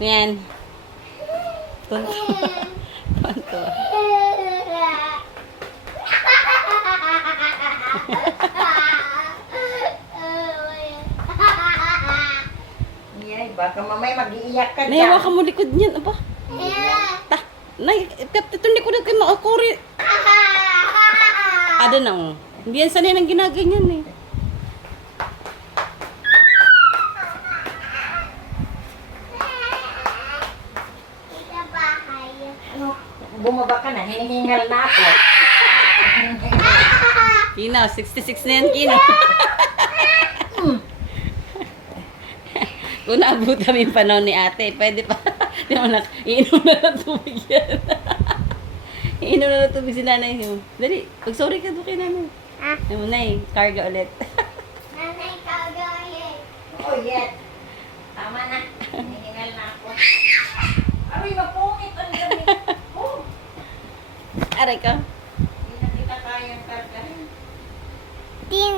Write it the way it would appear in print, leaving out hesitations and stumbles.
Yan. Tonto. Tonto. Yay, baka mamay mag-iiyak ka Nay, hawakan mo likod niyan. Aba. Ta. Nay, itong likod na kayo makakuri. Ada na oh. Hindi yan sanay ng ginaganyan eh. Bumaba ka na, hinihingal na ako. Kino, 66 na yan, Kino. Kung naabot kami yung panahon ni ate, pwede pa. Di mo na, iinom na ng tubig yan. Iinom na ng tubig si nanay mo. Dali, pag-sorry ka doon kay nanay. Ano na eh, karga ulit. Oh, yes. Tama na. Hinihingal na ako. Aray, mapungit ang gabi. Oh, Aray ka. hindi na kita kayang kargahin. Tin.